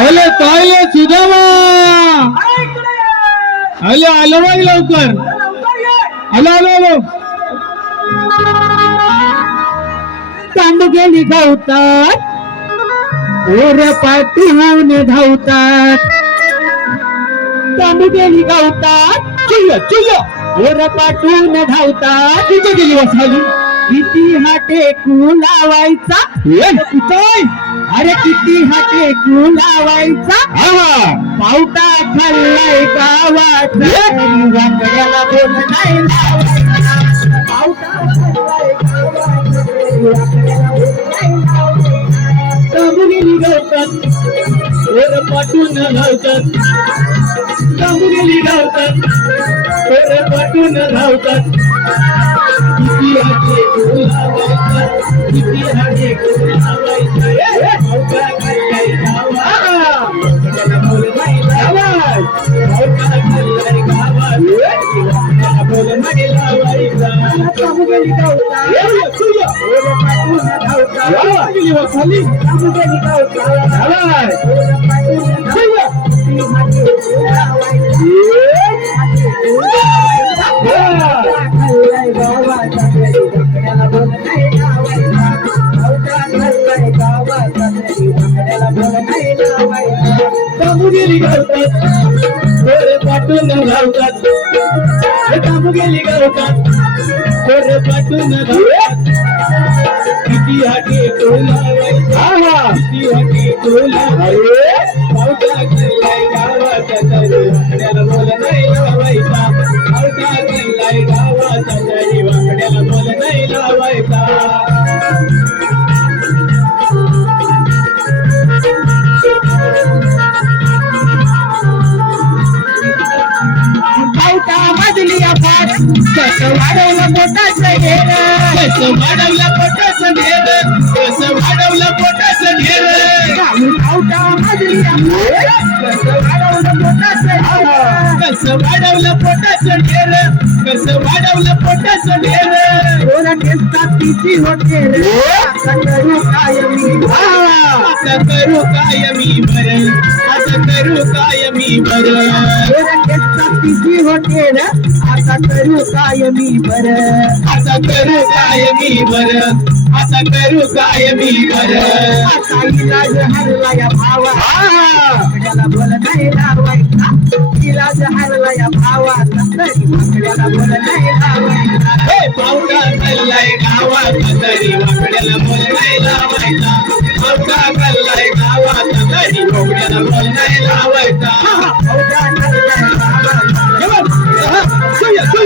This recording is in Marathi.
अरे पाहिले सुदामा. अरे आलो बाई लवकर. आलो आलो आलो. तांड गेली धावतात ओर पाठवून धावतात. तांड गेली गावतात. Chuy Chuy. ओर पाठवून धावतात. तिथे गेली वसाली. किती हा टेकू लावायचा? कुठं अरे किती हा टेकू लावायचा? पावटा खाल्लाय गावात वाकड्याला बोल नाही लावायचा. पावटा खाल्लाय गावात, वाकड्याला बोल नाही गावतात वर पाठून धावतात कामुगिरी गावतात वर पाठून धावतात किती हाते किती हाते लावायचा ए, पावटा लावायचा. कामुगिरी गावतात वर पाठून गावतात धावाय. कामुगिरी गावतात गोरे पाठून किती हाके टोला किती हाके टोला पावटा मधली अफाट कसं वाढवलं पोटाचं घेर. कसं वाढवलं पोटाचं घेर. कसं वाढवलं पोटाचं घेर. पावटा मधली अफाट कसं वाढवलं पोटाचं घेर. कसं वाढवलं पोटाचं घेर. कसं वाढवलं पोटाचं घेर. तिची होते असं करू काय मी आता करू काय मी बरं. करू काय मी बरं. तिची होते आता करू काय मी बर? आता करू काय मी बर? आता करू काय मी बर? आता इलाज हरला या भावा बोल नाही लावायचा. इलाज हरला या भावा बोल नाही लावायचा. पावडा कल्लाय गावात. तरी बोल नाही लावायचा. पावडा गावात. तरी बोल नाही लावायचा.